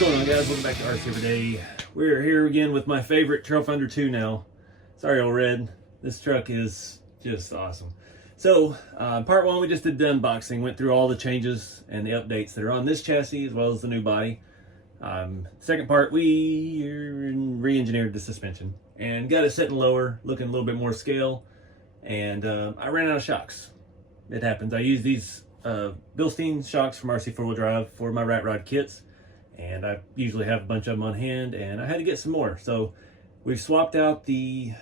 going on, guys? Welcome back to RC4wd. We're here again with my favorite Trailfinder 2 now. Sorry, old Red. This truck is just awesome. So, part one, we just did the unboxing, went through all the changes and the updates that are on this chassis as well as the new body. Second part, we re-engineered the suspension and got it sitting lower, looking a little bit more scale. And I ran out of shocks. It happens. I use these Bilstein shocks from RC4wd Drive for my rat rod kits, and I usually have a bunch of them on hand, and I had to get some more. So we've swapped out the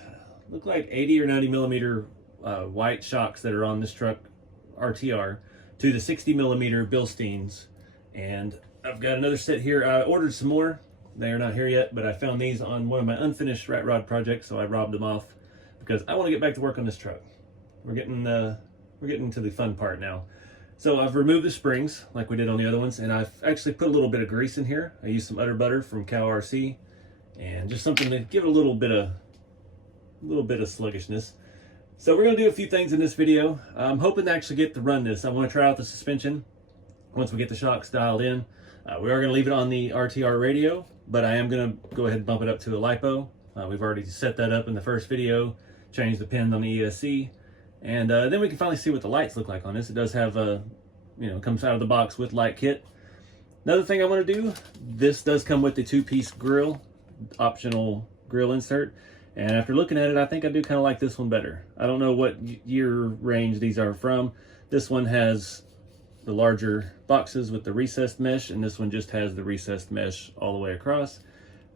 look like 80 or 90 millimeter white shocks that are on this truck RTR to the 60 millimeter Bilsteins, and I've got another set here. I ordered some more. They are not here yet, but I found these on one of my unfinished rat rod projects, so I robbed them off because I want to get back to work on this truck. We're getting to the fun part now. So I've removed the springs like we did on the other ones, and I've actually put a little bit of grease in here. I used some udder butter from Cow RC, and just something to give it a little bit of sluggishness. So we're gonna do a few things in this video. I'm hoping to actually get to run this. I want to try out the suspension once we get the shocks dialed in. We are gonna leave it on the RTR radio, but I am gonna go ahead and bump it up to a LiPo. We've already set that up in the first video, changed the pins on the ESC. And then we can finally see what the lights look like on this. It does have a, comes out of the box with light kit. Another thing I want to do, this does come with the 2-piece grill, optional grill insert. And after looking at it, I think I do kind of like this one better. I don't know what year range these are from. This one has the larger boxes with the recessed mesh, and this one just has the recessed mesh all the way across.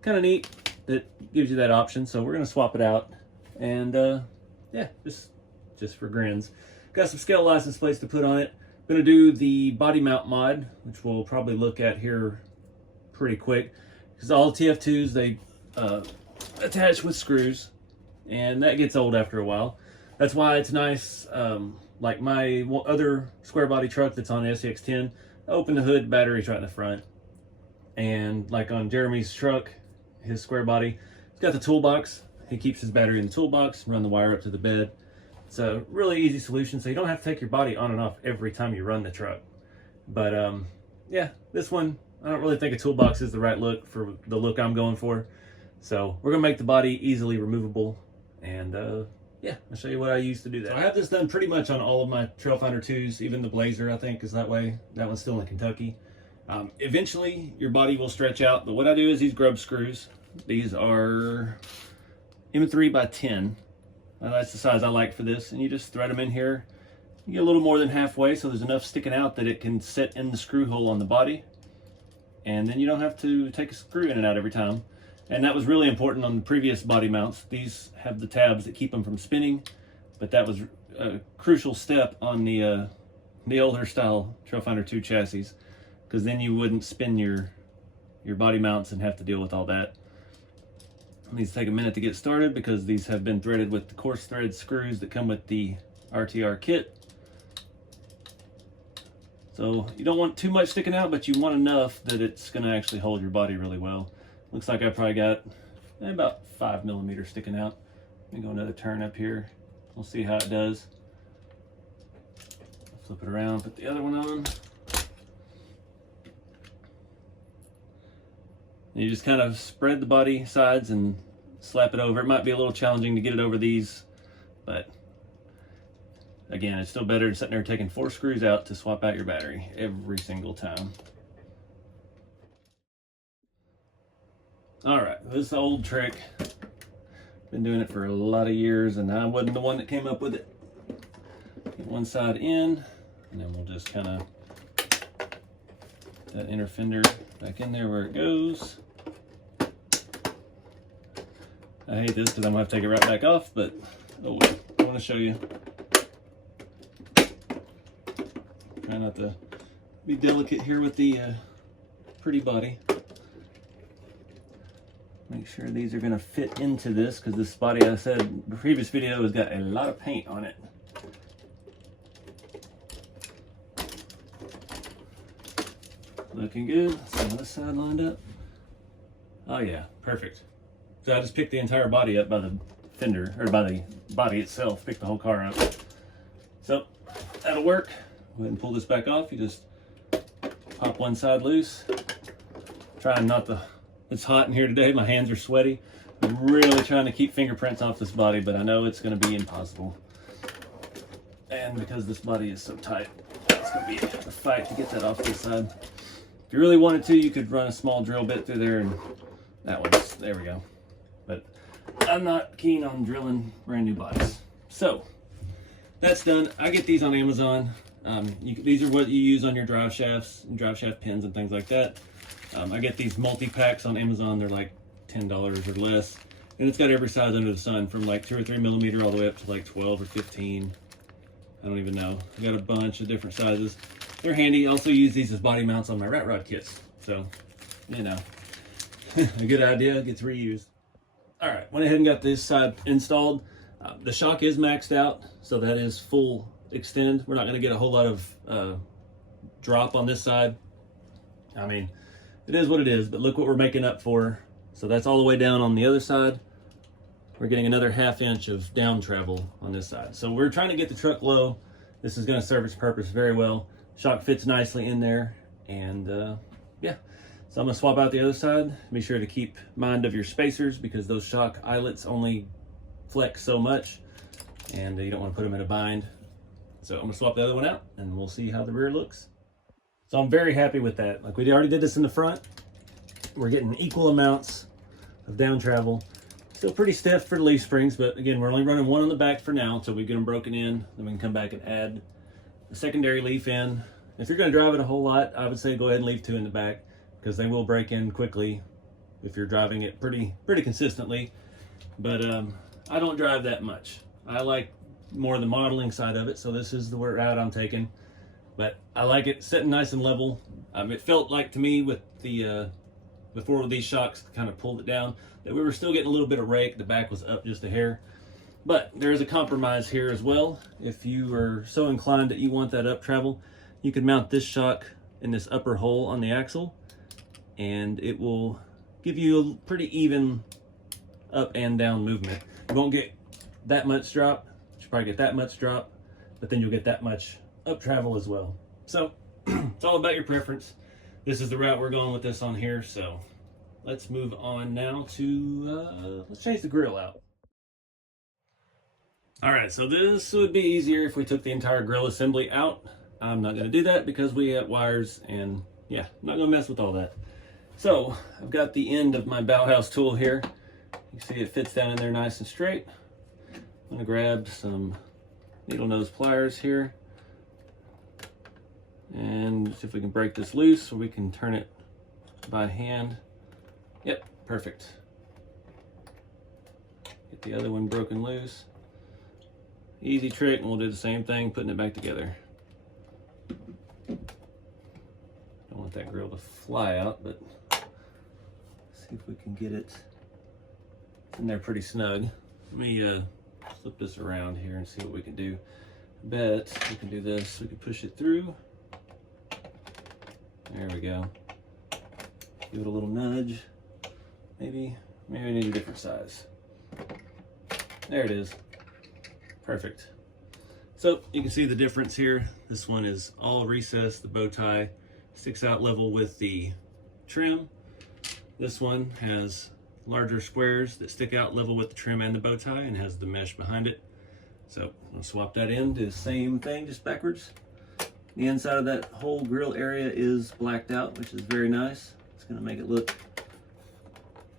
Kind of neat that gives you that option. So we're going to swap it out. And yeah, just for grins. Got some scale license plates to put on it. I'm going to do the body mount mod, which we'll probably look at here pretty quick, because all the TF2s, they attach with screws, and that gets old after a while. That's why it's nice, like my other square body truck that's on the SCX10, open the hood, battery's right in the front. And like on Jeremy's truck, his square body, it's got the toolbox. He keeps his battery in the toolbox, run the wire up to the bed. It's a really easy solution, so you don't have to take your body on and off every time you run the truck. But yeah, this one, I don't really think a toolbox is the right look for the look I'm going for. So we're gonna make the body easily removable, and yeah, I'll show you what I use to do that. So I have this done pretty much on all of my Trailfinder 2s, even the Blazer, I think, is that way. That one's still in Kentucky. Eventually, your body will stretch out, but what I do is these grub screws. These are M3 by 10. That's the size I like for this, and you just thread them in here. You get a little more than halfway, so there's enough sticking out that it can sit in the screw hole on the body, and then you don't have to take a screw in and out every time. And that was really important on the previous body mounts. These have the tabs that keep them from spinning, but that was a crucial step on the older style Trailfinder 2 chassis, because then you wouldn't spin your body mounts and have to deal with all that. These take a minute to get started because these have been threaded with the coarse thread screws that come with the RTR kit. So you don't want too much sticking out, but you want enough that it's going to actually hold your body really well. Looks like I probably got about 5 millimeters sticking out. Let me go another turn up here. We'll see how it does. Flip it around, put the other one on. You just kind of spread the body sides and slap it over. It might be a little challenging to get it over these, but again, it's still better than sitting there taking 4 screws out to swap out your battery every single time. All right, this old trick. Been doing it for a lot of years, and I wasn't the one that came up with it. Get one side in, and then we'll just kind of that inner fender back in there where it goes. I hate this because I'm gonna have to take it right back off, but oh well, I want to show you. Try not to be delicate here with the pretty body. Make sure these are gonna fit into this, because this body, I said in the previous video, has got a lot of paint on it. Looking good. So this side lined up. Oh yeah, perfect. So I just picked the entire body up by the fender, or by the body itself, picked the whole car up. So that'll work. Go ahead and pull this back off. You just pop one side loose, Trying not to, it's hot in here today. My hands are sweaty. I'm really trying to keep fingerprints off this body, but I know it's going to be impossible. And because this body is so tight, it's going to be a fight to get that off this side. If you really wanted to, you could run a small drill bit through there, and that one's, there we go. But I'm not keen on drilling brand new bodies. So that's done. I get these on Amazon. These are what you use on your drive shafts and drive shaft pins and things like that. I get these multi-packs on Amazon. They're like $10 or less. And it's got every size under the sun, from like 2 or 3 millimeter all the way up to like 12 or 15. I don't even know. I got a bunch of different sizes. They're handy. I also use these as body mounts on my rat rod kits. So, you know, a good idea gets reused. All right, went ahead and got this side installed. The shock is maxed out, so that is full extend. We're not going to get a whole lot of drop on this side. I mean, it is what it is, but look what we're making up for. So that's all the way down on the other side. We're getting another 1/2 inch of down travel on this side. So we're trying to get the truck low. This is going to serve its purpose very well. Shock fits nicely in there, and yeah. So I'm going to swap out the other side. Be sure to keep mind of your spacers, because those shock eyelets only flex so much, and you don't want to put them in a bind. So I'm going to swap the other one out, and we'll see how the rear looks. So I'm very happy with that. Like, we already did this in the front. We're getting equal amounts of down travel. Still pretty stiff for the leaf springs, but again, we're only running one on the back for now until we get them broken in. Then we can come back and add the secondary leaf in. If you're going to drive it a whole lot, I would say go ahead and leave 2 in the back, because they will break in quickly if you're driving it pretty consistently. But I don't drive that much. I like more the modeling side of it, so this is the route I'm taking. But I like it sitting nice and level. It felt like to me with the before these shocks kind of pulled it down, that we were still getting a little bit of rake. The back was up just a hair. But there's a compromise here as well. If you are so inclined that you want that up travel, you can mount this shock in this upper hole on the axle, and it will give you a pretty even up and down movement. You won't get that much drop. You probably get that much drop, but then you'll get that much up travel as well. So it's all about your preference. This is the route we're going with this on here. So let's move on now to, let's change the grill out. All right, so this would be easier if we took the entire grill assembly out. I'm not gonna do that because we have wires, and yeah, I'm not gonna mess with all that. So I've got the end of my Bauhaus tool here. You can see it fits down in there nice and straight. I'm gonna grab some needle nose pliers here, and see if we can break this loose so we can turn it by hand. Yep, perfect. Get the other one broken loose. Easy trick, and we'll do the same thing, putting it back together. Don't want that grill to fly out, but see if we can get it in there pretty snug. Let me flip this around here and see what we can do. I bet we can do this. We can push it through. There we go. Give it a little nudge. Maybe I need a different size. There it is. Perfect. So you can see the difference here. This one is all recessed. The bow tie sticks out level with the trim. This one has larger squares that stick out level with the trim and the bow tie, and has the mesh behind it. So I'll swap that in, do the same thing, just backwards. The inside of that whole grill area is blacked out, which is very nice. It's gonna make it look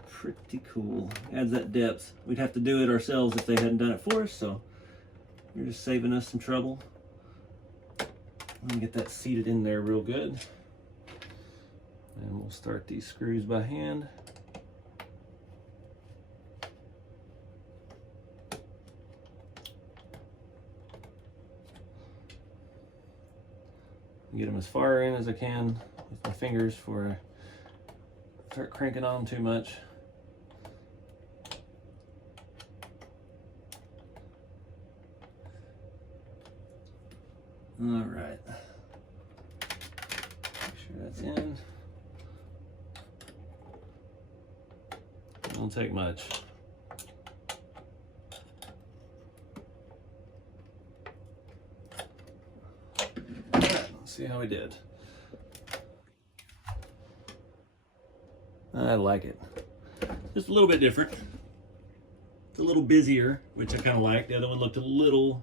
pretty cool. Adds that depth. We'd have to do it ourselves if they hadn't done it for us, so you're just saving us some trouble. Let me get that seated in there real good. And we'll start these screws by hand. Get them as far in as I can with my fingers before I start cranking on too much. All right. Make sure that's in. Don't take much. All right, let's see how we did. I like it. Just a little bit different. It's a little busier, which I kind of like. The other one looked a little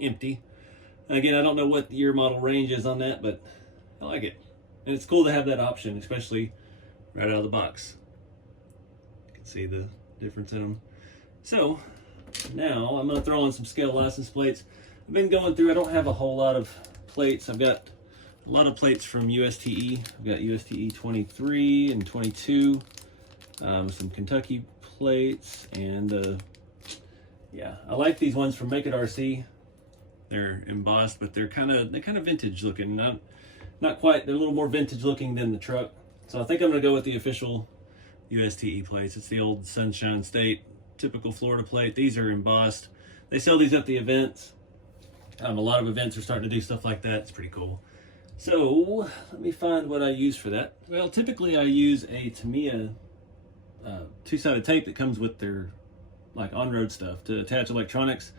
empty. Again, I don't know what the year model range is on that, but I like it. And it's cool to have that option, especially right out of the box. You can see the difference in them. So now I'm going to throw on some scale license plates. I've been going through, I don't have a whole lot of plates. I've got a lot of plates from USTE. I've got USTE 23 and 22, some Kentucky plates, and yeah, I like these ones from Make It RC. They're embossed, but they're kind of vintage looking. Not quite. They're a little more vintage looking than the truck. So I think I'm gonna go with the official USTE plates. It's the old Sunshine State, typical Florida plate. These are embossed. They sell these at the events. A lot of events are starting to do stuff like that. It's pretty cool. So let me find what I use for that. Well, typically I use a Tamiya two-sided tape that comes with their like on-road stuff to attach electronics.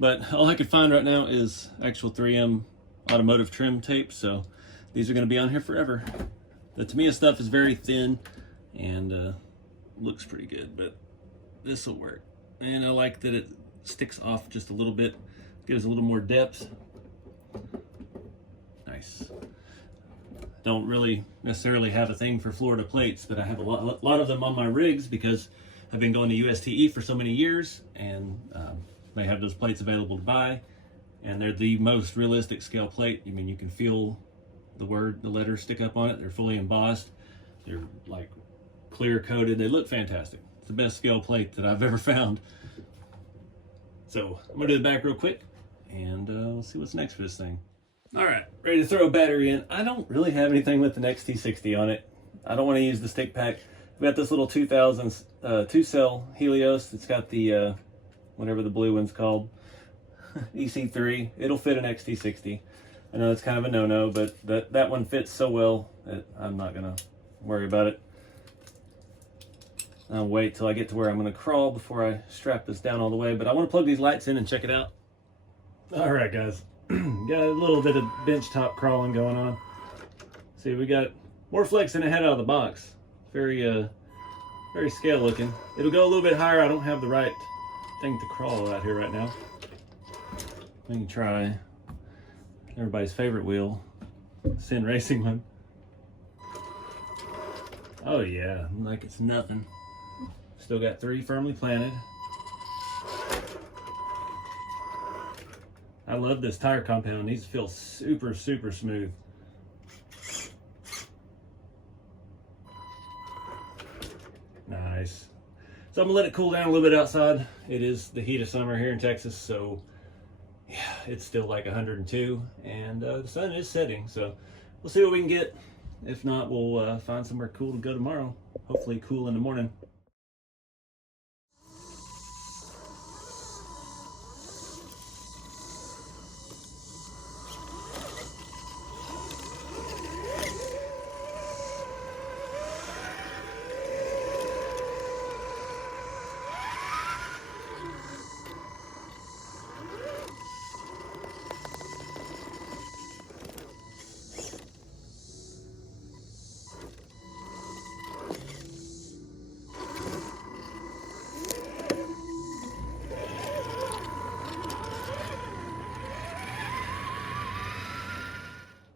But all I could find right now is actual 3M automotive trim tape. So these are going to be on here forever. The Tamiya stuff is very thin and looks pretty good, but this will work. And I like that it sticks off just a little bit, gives a little more depth. Nice. Don't really necessarily have a thing for Florida plates, but I have a lot of them on my rigs because I've been going to USTE for so many years, and they have those plates available to buy, and they're the most realistic scale plate. I mean, you can feel the letters stick up on it. They're fully embossed. They're like clear coated. They look fantastic. It's the best scale plate that I've ever found. So I'm gonna do the back real quick, and we'll see what's next for this thing. All right, ready to throw a battery in. I don't really have anything with an XT60 on it. I don't want to use the stick pack. I've got this little 2000 two-cell Helios. It's got the whatever the blue one's called, EC3. It'll fit an XT60. I know it's kind of a no-no, but that one fits so well that I'm not gonna worry about it. I'll wait till I get to where I'm gonna crawl before I strap this down all the way, but I want to plug these lights in and check it out. All right, guys. Got a little bit of bench top crawling going on. See, we got more flex than it had out of the box. Very scale looking. It'll go a little bit higher. I don't have the right thing to crawl out here right now. Let me try everybody's favorite wheel, Sin Racing one. Oh yeah, like it's nothing. Still got 3 firmly planted. I love this tire compound. These feel super, super smooth. Nice. So I'm gonna let it cool down a little bit outside. It is the heat of summer here in Texas, so yeah, it's still like 102, and the sun is setting, so we'll see what we can get. If not, we'll find somewhere cool to go tomorrow. Hopefully cool in the morning.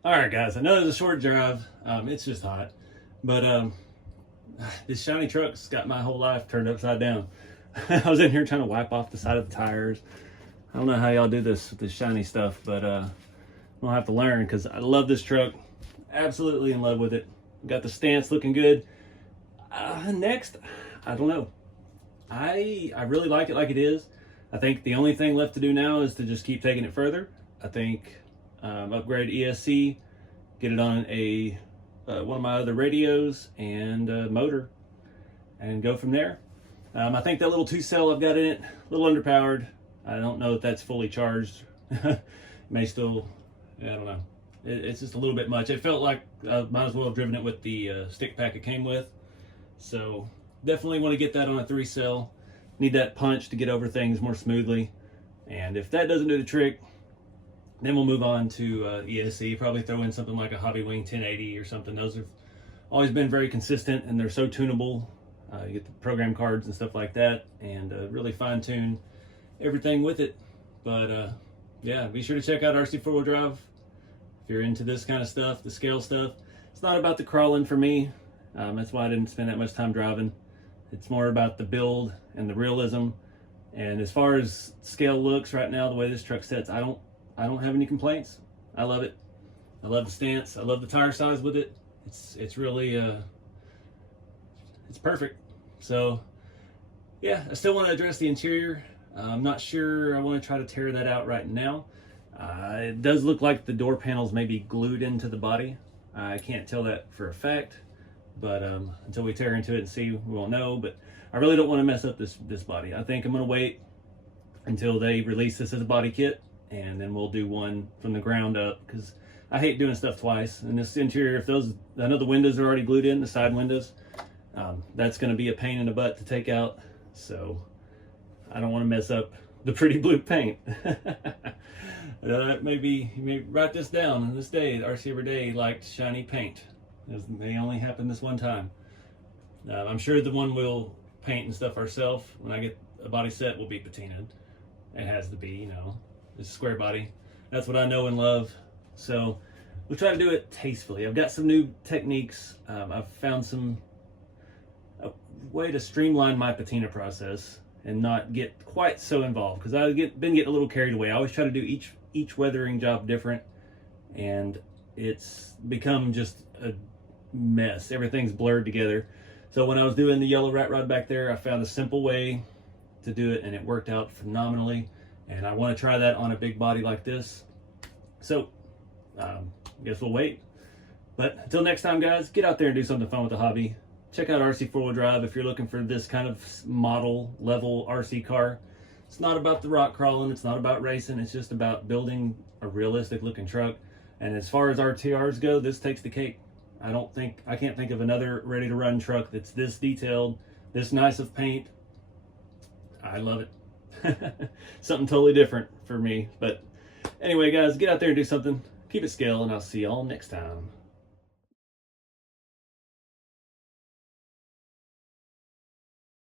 All right, guys, I know it's a short drive. It's just hot, but this shiny truck's got my whole life turned upside down. I was in here trying to wipe off the side of the tires. I don't know how y'all do this with this shiny stuff, but I'm gonna have to learn because I love this truck. Absolutely in love with it. Got the stance looking good. Next, I don't know. I really like it it is. I think the only thing left to do now is to just keep taking it further. I think upgrade ESC, get it on a one of my other radios and motor, and go from there. I think that little 2-cell I've got in it, a little underpowered. I don't know if that's fully charged. May still, I don't know. It's just a little bit much. It felt like I might as well have driven it with the stick pack it came with. So definitely want to get that on a 3-cell. Need that punch to get over things more smoothly. And if that doesn't do the trick, then we'll move on to ESC. Probably throw in something like a Hobby Wing 1080 or something. Those have always been very consistent, and they're so tunable. You get the program cards and stuff like that, and really fine tune everything with it. But yeah, be sure to check out RC4wd Drive if you're into this kind of stuff, the scale stuff. It's not about the crawling for me. That's why I didn't spend that much time driving. It's more about the build and the realism. And as far as scale looks right now, the way this truck sits, I don't have any complaints. I love it. I love the stance. I love the tire size with it. It's really it's perfect. So yeah, I still want to address the interior. I'm not sure I want to try to tear that out right now. It does look like the door panels may be glued into the body. I can't tell that for a fact, but until we tear into it and see, we won't know. But I really don't want to mess up this body. I think I'm going to wait until they release this as a body kit, and then we'll do one from the ground up, because I hate doing stuff twice. And this interior, if those, I know the windows are already glued in, the side windows, that's going to be a pain in the butt to take out. So I don't want to mess up the pretty blue paint. Maybe you may write this down. On this day, RC4wd Day liked shiny paint. It may only happen this one time. I'm sure the one we'll paint and stuff ourselves when I get a body set will be patinaed. It has to be, you know, it's a square body. That's what I know and love. So we'll try to do it tastefully. I've got some new techniques. I've found a way to streamline my patina process and not get quite so involved, because I've been getting a little carried away. I always try to do each weathering job different, and it's become just a mess. Everything's blurred together. So when I was doing the yellow rat rod back there, I found a simple way to do it, and it worked out phenomenally. And I want to try that on a big body like this. So I guess we'll wait. But until next time, guys, get out there and do something fun with the hobby. Check out RC4wd Drive if you're looking for this kind of model level RC car. It's not about the rock crawling, it's not about racing, it's just about building a realistic looking truck. And as far as RTRs go, this takes the cake. I can't think of another ready to run truck that's this detailed, this nice of paint. I love it. Something totally different for me. But anyway, guys, get out there and do something. Keep it scale, and I'll see y'all next time.